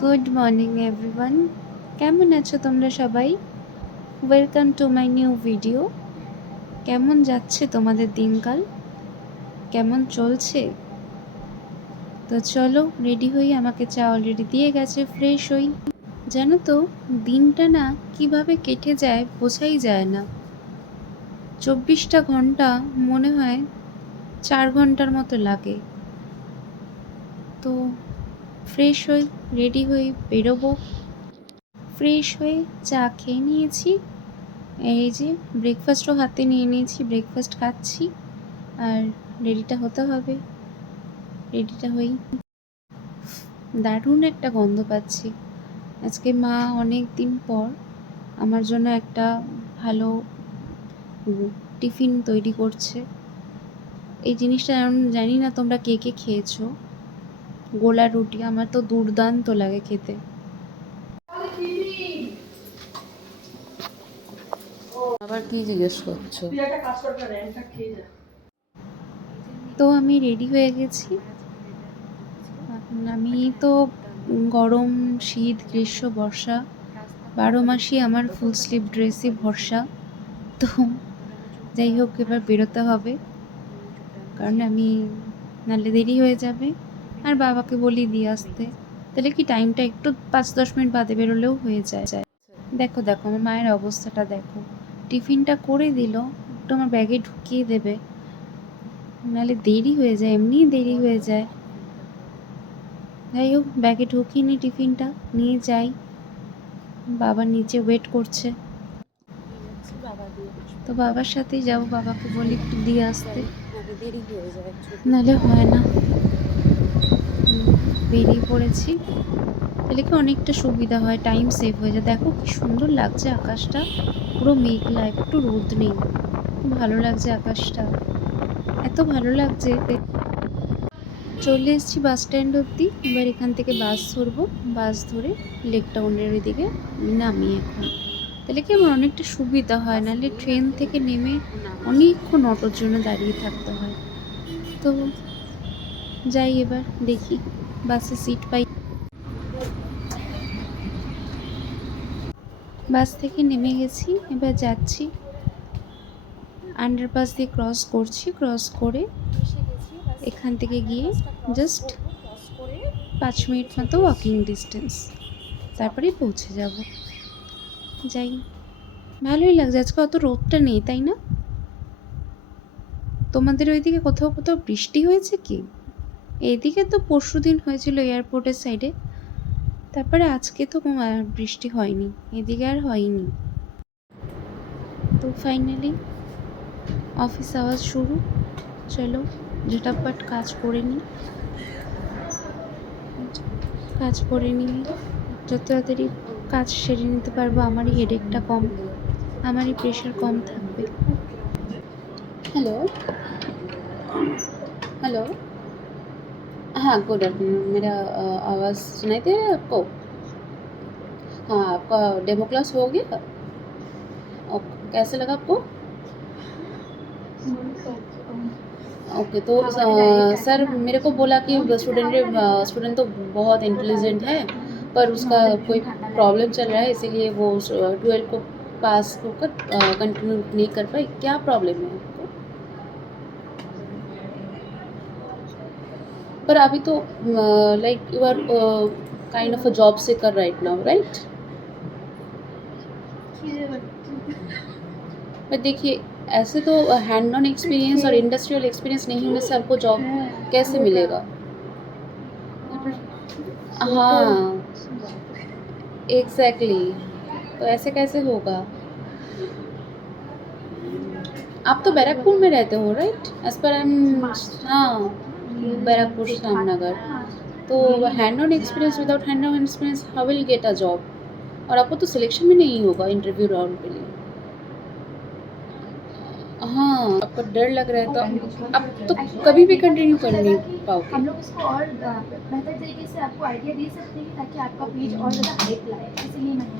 Good morning everyone, কেমন আছো তোমরা সবাই? Welcome to my new video. কেমন যাচ্ছে তোমাদের দিনকাল? কেমন চলছে? তো চলো রেডি হই, আমাকে চা অলরেডি দিয়ে গেছে, ফ্রেশ হই। জানো তো দিনটা না কিভাবে কেটে যায় বোঝাই যায় না। 24টা ঘন্টা মনে হয় 4 ঘন্টার মতো লাগে। তো ফ্রেশ হই, রেডি হই, বেরোবো। ফ্রেশ হয়ে চা খেয়ে নিয়েছি, এই যে ব্রেকফাস্টও হাতে নিয়ে নিয়েছি, ব্রেকফাস্ট খাচ্ছি আর রেডিটা হতে হবে। রেডিটা হই, দারুণ একটা গন্ধ পাচ্ছি। আজকে মা অনেক দিন পর আমার জন্য একটা ভালো টিফিন তৈরি করছে। এই জিনিসটা জানি না তোমরা কে কে খেয়েছো, গোলা রুটি আমার তো দুর্দান্ত লাগে খেতে। আবার কি জিজ্ঞেস করছো? তো আমি রেডি হয়ে গেছি। আমি তো গরম, শীত, গ্রীষ্ম, বর্ষা 12 মাসই আমার ফুল স্লিভ ড্রেসে ভরসা। তো যাই হোক, এবার বেরোতে হবে, কারণ আমি নাহলে দেরি হয়ে যাবে। আর বাবাকে বলি দিয়ে আসতে, তাহলে কি টাইমটা একটু 5-10 মিনিট বাদে বেরোলেও হয়ে যায়। দেখো দেখো আমার মায়ের অবস্থাটা দেখো, টিফিনটা করে দিল, একটু আমার ব্যাগে ঢুকিয়ে দেবে, নাহলে দেরি হয়ে যায়, এমনিই দেরি হয়ে যায়। যাই হোক, ব্যাগে ঢুকিয়ে নি, টিফিনটা নিয়ে যাই। বাবা নিচে ওয়েট করছে, তো বাবার সাথেই যাবো, বাবাকে বলি একটু দিয়ে আসতে, দেরি হয়ে যায়, নাহলে হয় না। বেরিয়ে পড়েছি, তাহলে কি অনেকটা সুবিধা হয়, টাইম সেভ হয়ে যায়। দেখো কি সুন্দর লাগছে আকাশটা, পুরো মেঘলা, একটু রোদ নেই, ভালো লাগছে আকাশটা, এত ভালো লাগছে। চলে এসেছি বাস স্ট্যান্ড অবধি, এবার এখান থেকে বাস ধরবো, বাস ধরে লেক টাউনের ওইদিকে নামি এখন। তাহলে কি আমার অনেকটা সুবিধা হয়, নাহলে ট্রেন থেকে নেমে অনেকক্ষণ অটোর জন্য দাঁড়িয়ে থাকতে হয়। তো যাই, এবার দেখি বাসে সিট পাই। বাস থেকে নেমে গেছি, এবার যাচ্ছি, আন্ডারপাস দিয়ে ক্রস করছি, ক্রস করে এখান থেকে গিয়ে জাস্ট 5 মিনিট মতো ওয়াকিং ডিস্টেন্স, তারপরেই পৌঁছে যাব। যাই, ভালোই লাগছে, আজকে অত রোদটা নেই তাই না? তোমাদের ওইদিকে কোথাও কোথাও বৃষ্টি হয়েছে কি? এইদিকে তো পরশুদিন হয়েছিল এয়ারপোর্টের সাইডে, তারপরে আজকে তো বৃষ্টি হয়নি, এদিকে আর হয়নি। তো ফাইনালি অফিস আওয়াজ শুরু, চলো ঝটাপট কাজ করে নিই, কাজ করে নিয়ে যত তাড়াতাড়ি কাজ সেরে নিতে পারবো, আমারই হেডেকটা কম, আমারই প্রেশার কম থাকবে। হ্যালো हेलो, हाँ गुड आफ्टरनून। मेरा आवाज़ सुनाई दे रहा है आपको? हाँ, आपका डेमो क्लास हो गया? ओके, कैसे लगा आपको? ओके, तो सर मेरे को बोला कि स्टूडेंट तो बहुत इंटेलिजेंट है, पर उसका कोई प्रॉब्लम चल रहा है, इसीलिए वो 12 को पास होकर कंटिन्यू नहीं कर पाई। क्या प्रॉब्लम है आपको? पर अभी तो like you are kind of a job seeker right now, right? पर देखिए, ऐसे तो हैंड ऑन एक्सपीरियंस और इंडस्ट्रियल एक्सपीरियंस नहीं होने से आपको जॉब कैसे मिलेगा? हाँ, एग्जैक्टली, तो ऐसे कैसे होगा? आप तो बैरकपुर में रहते हो राइट, एज पर एम। हाँ, बैरकपुर श्यामनगर। तो hand on experience, without hand on experience how will get a job? और आपको तो सिलेक्शन भी नहीं होगा इंटरव्यू राउंड के लिए। हाँ, आपको डर लग रहा है तो आप तो कभी भी कंटिन्यू कर नहीं पाओगे। हम लोग इसको और बेहतर तरीके से आपको आइडिया दे सकते हैं ताकि आपका पेज और ज़्यादा हाइप लाए, इसीलिए मैंने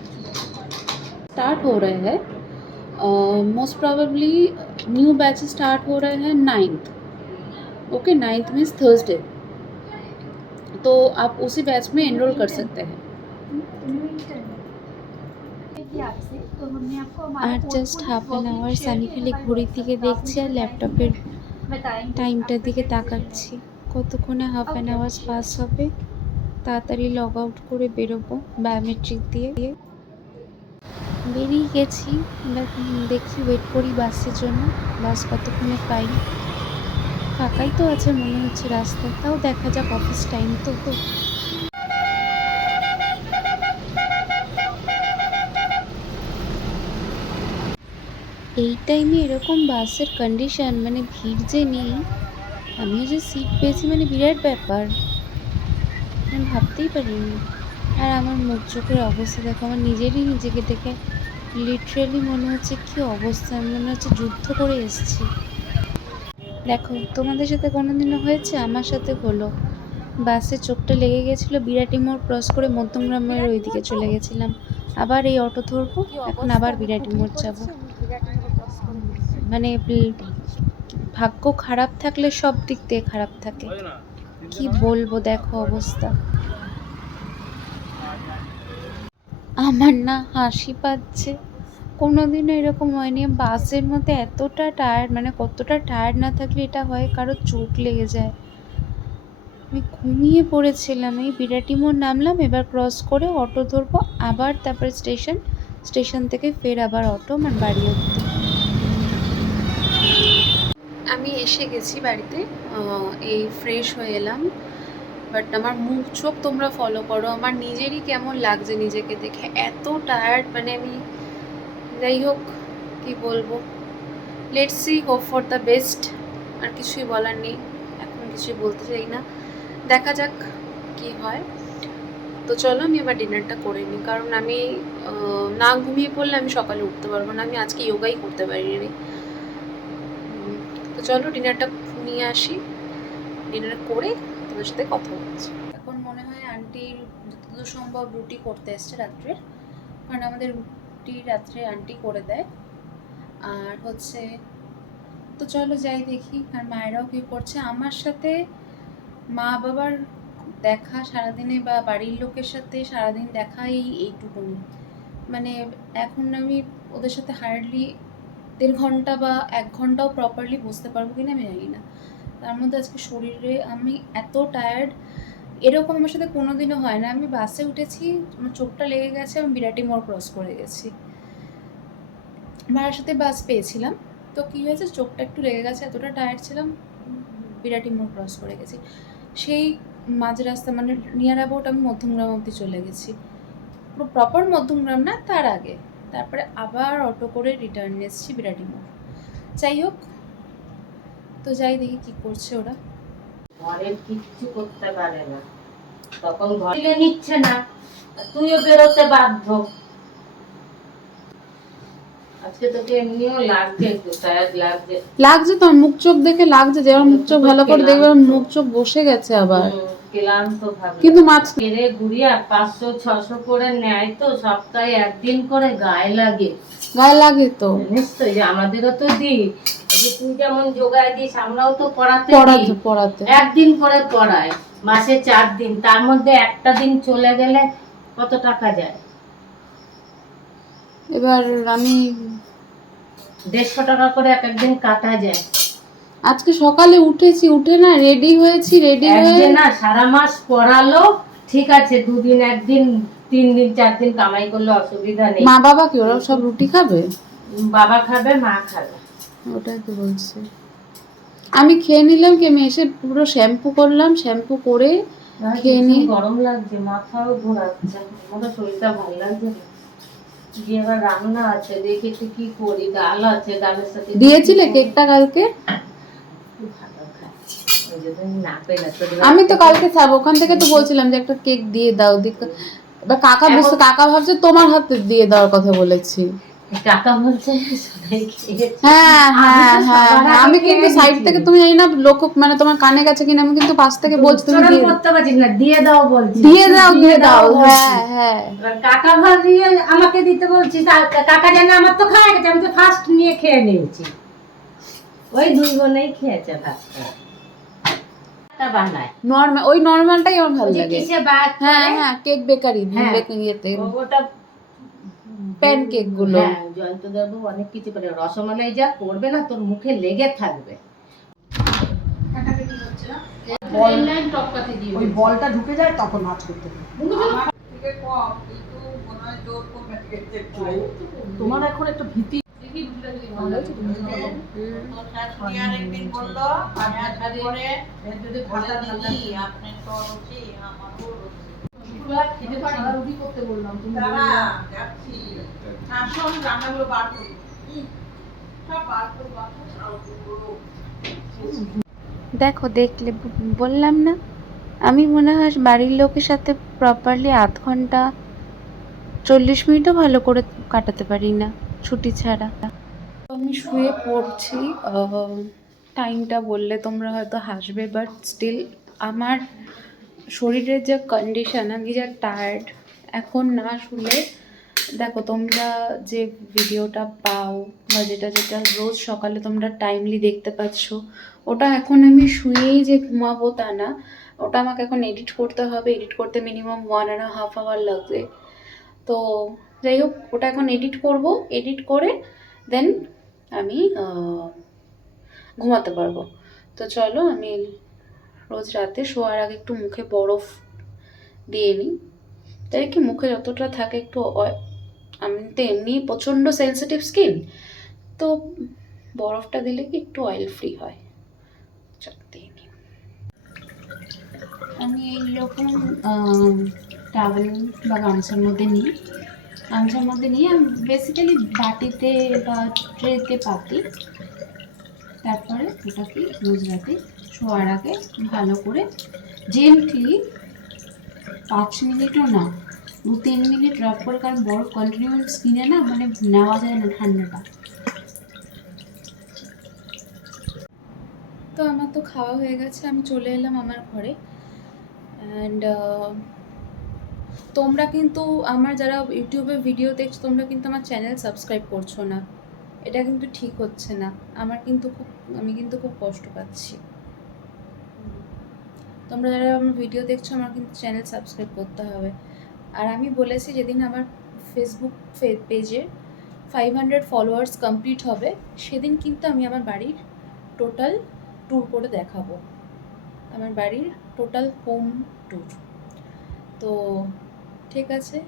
स्टार्ट हो रहे हैं, most probably new batch start हो रहे हैं 9th। Okay, 9th means Thursday. तो आप उसी बैच में एनरोल कर सकते हैं। आपसे तो हमने आपको हमारा আর just half an hour Sunny খালি ঘড়ির দিকে দেখছি আর ল্যাপটপের টাইমটার দিকে তাকাচ্ছি কতক্ষণে হাফ অ্যান আওয়ার্স পাস হবে। তাড়াতাড়ি লগ আউট করে বেরোবো বায়োমেট্রিক দিয়ে। বেরিয়ে গেছি, এবার দেখি ওয়েট করি বাসের জন্য। বাস কতক্ষণে পাই। ফাঁকাই তো আছে মনে হচ্ছে রাস্তা, তাও দেখা যাক, অফিস টাইম তো। এই টাইমে এরকম বাসের কন্ডিশন, মানে ভিড় যে নেই, আমিও যে সিট পেয়েছি মানে বিরাট ব্যাপার, আমি ভাবতেই পারিনি। আর আমার মুখ চোখের অবস্থা দেখো, আমার নিজেরই নিজেকে দেখে লিটারেলি মনে হচ্ছে কি অবস্থা, আমি মনে হচ্ছে যুদ্ধ করে এসেছি। দেখো তোমাদের সাথে কোনোদিনও হয়েছে? আমার সাথে হলো। বাসে চোখটা লেগে গেছিলো, বিরাটি মোড় ক্রস করে মধ্যমগ্রামের ওইদিকে চলে গেছিলাম। আবার এই অটো ধরবো, এখন আবার বিরাটি মোড় যাবো। মানে ভাগ্য খারাপ থাকলে সব দিক দিয়ে খারাপ থাকে, কি বলবো, দেখো অবস্থা। আমার না হাসি পাচ্ছে, কোনোদিনও এরকম হয়নি। বাসের মধ্যে এতটা টায়ার্ড, মানে কতটা টায়ার্ড না থাকলে এটা হয়, কারো চোখ লেগে যায়। আমি ঘুমিয়ে পড়েছিলাম। এই বিরাটি মোড় নামলাম, এবার ক্রস করে অটো ধরবো, আবার তারপরে স্টেশন থেকে ফের আবার অটো আমার বাড়ি অবধি। আমি এসে গেছি বাড়িতে, এই ফ্রেশ হয়ে এলাম। বাট আমার মুখ চোখ তোমরা ফলো করো, আমার নিজেরই কেমন লাগছে নিজেকে দেখে, এত টায়ার্ড। মানে আমি, যাই হোক কি বলবো, let's see, hope for the best. আর কিছুই বলার নেই, এখন কিছুই বলতে চাই না, দেখা যাক কি হয়। তো চলো আমি এবার ডিনারটা করে নিই, কারণ আমি না ঘুমিয়ে পড়লে আমি সকালে উঠতে পারবো না। আমি আজকে যোগাই করতে পারিনি। তো চলো ডিনারটা নিয়ে আসি, ডিনার করে তোমার সাথে কথা বলছি। এখন মনে হয় আন্টির যতদূর সম্ভব রুটি করতে এসছে রাত্রের, কারণ আমাদের রুটি রাত্রে আন্টি করে দেয়। আর হচ্ছে, তো চলো যাই দেখি। আর মায়েরাও কি করছে আমার সাথে, মা বাবার দেখা সারাদিনে বা বাড়ির লোকের সাথে সারাদিন দেখা এইটুকুনি। মানে এখন আমি ওদের সাথে হার্ডলি 1.5 ঘন্টা বা 1 ঘন্টাও প্রপারলি বসতে পারবো কিনা আমি জানি না। তার মধ্যে আজকে শরীরে আমি এত টায়ার্ড, এরকম আমার সাথে কোনোদিনও হয় না। আমি বাসে উঠেছি, আমার চোখটা লেগে গেছে, আমি বিরাটি মোড় ক্রস করে গেছি। মায়ের সাথে বাস পেয়েছিলাম, তো কী হয়েছে, চোখটা একটু লেগে গেছে, এতটা টায়ার্ড ছিলাম, বিরাটি মোড় ক্রস করে গেছি। সেই মাঝ রাস্তা, মানে নিয়ার অ্যাবাউট আমি মধ্যমগ্রাম অবধি চলে গেছি, পুরো প্রপার মধ্যমগ্রাম না, তার আগে। তারপরে আবার অটো করে রিটার্ন এসেছি বিরাটি মোড়। যাই হোক, তো যাই দেখি কি করছে ওরা। ঘরে কিচ্ছু করতে পারে না, তখন ঘরে নিচ্ছে না, তুইও বেরোতে বাধ্য। আজকে তোকে এমনিও লাগছে, একটু টায়ার্ড লাগছে তো, মুখ চোখ দেখে লাগছে, যেমন মুখ চোখ ভালো করে দেখবে মুখ চোখ বসে গেছে আবার। ক্লান্ত ভাবে, কিন্তু মাছ ফেরে ঘুরিয়া 500-600 করে নেয়, তো সপ্তাহে একদিন করে গায়ে লাগে তো। নিশ্চয়ই, আমাদেরও তো দি, তুই যেমন যোগায় দিস আমরাও তো পড়াতে একদিন করে পড়ায়, মাসে 4 দিন, তার মধ্যে একটা দিন চলে গেলে কত টাকা যায়? এবার আমি 150 টাকা করে একদিন কাটা যায়। আজকে সকালে উঠেছি, উঠে না রেডি হয়েছি, রেডি হয়ে না সারা মাস পড়ালো ঠিক আছে, 2 দিন 1 দিন 3 দিন 4 দিন কামাই করলে অসুবিধা নেই। মা বাবা কি ওরা সব রুটি খাবে? বাবা খাবে, মা খাবে। ওটাই তো বলছি। আমি খেয়ে নিলাম, আমি এসে পুরো শ্যাম্পু করলাম, শ্যাম্পু করে খেয়ে নিয়ে গরম লাগছে, মাথাও ঘোরাচ্ছে, আমার শরীরটা ভালো লাগছে না। যে এবার রান্না আছে, দেখি একটু কি করি, ডাল আছে, ডালের সাথে দিয়েছিলে কেকটা কালকে? আমি তো কালকে খাবো, ওখান থেকে তো বলছিলাম যে একটা কেক দিয়ে দাও। এবার কাকা বুঝতে, কাকা ভাবছে তোমার হাতে দিয়ে দেওয়ার কথা বলেছি। কাকা বলছে হ্যাঁ হ্যাঁ হ্যাঁ, আমি কিন্তু সাইড থেকে, তুমি জানি না লক্ষ্য, মানে তোমার কানে গেছে কিনা, আমি কিন্তু পাশ থেকে বলছি তুমি করতে পারছিস না, দিয়ে দাও বলছি, দিয়ে দাও। হ্যাঁ হ্যাঁ, কাকা ভাবিয়ে আমাকে দিতে বলছিস, কাকা জানে আমার তো খাওয়া গেছে, আমি তো ফার্স্ট নিয়ে খেয়ে নিয়েছি। ওই 2 বোনেই খেয়েছে ফার্স্ট। একটা বানায় নরমাল, ওই নরমালটাই আমার ভালো ওই যে লাগে। কিসে বাদ হ্যাঁ হ্যাঁ, কেক বেকারি, হ্যাঁ। ইয়েতে ওটা প্যানকেক গুলো। হ্যাঁ, জয়ন্ত দেবু অনেক কিছু করে। রসমালাই যা করবে না, তোর মুখে লেগে থাকবে। ওই বলটা ঢুকে যায় তখন নাচ করতে হবে। তোমার এখন একটু ভীতি দেখো, দেখলে বললাম না, আমি মনে হয় বাড়ির লোকের সাথে প্রপারলি 0.5 ঘন্টা 40 মিনিটও ভালো করে কাটাতে পারি না ছুটি ছাড়া। আমি শুয়ে পড়ছি। টাইমটা বললে তোমরা হয়তো হাসবে, বাট স্টিল আমার শরীরের যে কন্ডিশন, আমি যা টায়ার্ড, এখন না শুলে দেখো তোমরা যে ভিডিওটা পাও বা যেটা যেটা রোজ সকালে তোমরা টাইমলি দেখতে পাচ্ছ, ওটা এখন আমি শুয়েই যে ঘুমাবো তা না, ওটা আমাকে এখন এডিট করতে হবে। এডিট করতে মিনিমাম 1.5 hour লাগবে। তো যাই হোক, ওটা এখন এডিট করব। এডিট করে দেন আমি ঘুমাতে পারবো। তো চলো, আমি রোজ রাতে শোয়ার আগে একটু মুখে বরফ দিয়ে নিই। তাই কি মুখে যতটা থাকে একটু আমি তো এমনি প্রচণ্ড সেন্সিটিভ স্কিন, তো বরফটা দিলে কি একটু অয়েল ফ্রি হয়। চলো দিয়ে নিই। আমি এইরকম টাওয়েল বা গামছার মধ্যে নিই। গামছার মধ্যে নিয়ে আমি বেসিক্যালি বাটিতে বা ট্রেতে পাতি। তারপরে ওটাকে রোজ রাতে শোয়ার আগে ভালো করে জেন্টলি 5 মিনিটও না, 2-3 মিনিট রাব করে, কারণ বরফ কন্টিনিউ স্কিনে না মানে নেওয়া যায় না ঠান্ডাটা। তো আমার তো খাওয়া হয়ে গেছে, আমি চলে এলাম আমার ঘরে। অ্যান্ড তোমরা কিন্তু আমার যারা ইউটিউবে ভিডিও দেখছো, তোমরা কিন্তু আমার চ্যানেল সাবস্ক্রাইব করছো না। এটা কিন্তু ঠিক হচ্ছে না। আমি কিন্তু খুব কষ্ট পাচ্ছি। তোমরা যারা আমার ভিডিও দেখছো, আমার কিন্তু চ্যানেল সাবস্ক্রাইব করতে হবে। আর আমি বলেছি যেদিন আমার ফেসবুক পেজে 500 ফলোয়ার্স কমপ্লিট হবে, সেদিন কিন্তু আমি আমার বাড়ির টোটাল ট্যুর করে দেখাবো। আমার বাড়ির টোটাল হোম ট্যুর। তো ঠিক আছে,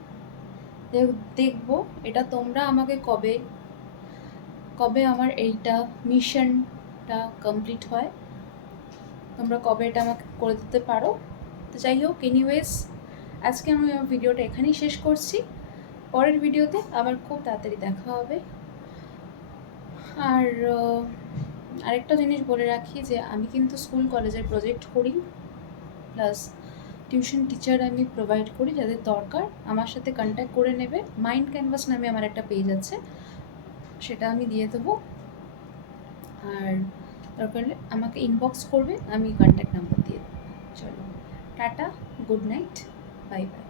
দেখবো এটা তোমরা আমাকে কবে আমার এইটা মিশনটা কমপ্লিট হয়, তোমরা কবে এটা আমাকে করে দিতে পারো। তো যাই হোক, এনিওয়েজ আজকে আমি আমার ভিডিওটা এখানেই শেষ করছি। পরের ভিডিওতে আবার খুব তাড়াতাড়ি দেখা হবে। আর আরেকটা জিনিস বলে রাখি যে আমি কিন্তু স্কুল কলেজের প্রজেক্ট করি, প্লাস টিউশন টিচার আমি প্রোভাইড করি। যাদের দরকার আমার সাথে কন্ট্যাক্ট করে নেবে। মাইন্ড ক্যানভাস নামে আমার একটা পেজ আছে, সেটা আমি দিয়ে দেবো। আর দরকার হলে আমাকে ইনবক্স করবে, আমি কন্ট্যাক্ট নাম্বার দিয়ে দেবো। চলো, tata, good night, bye bye.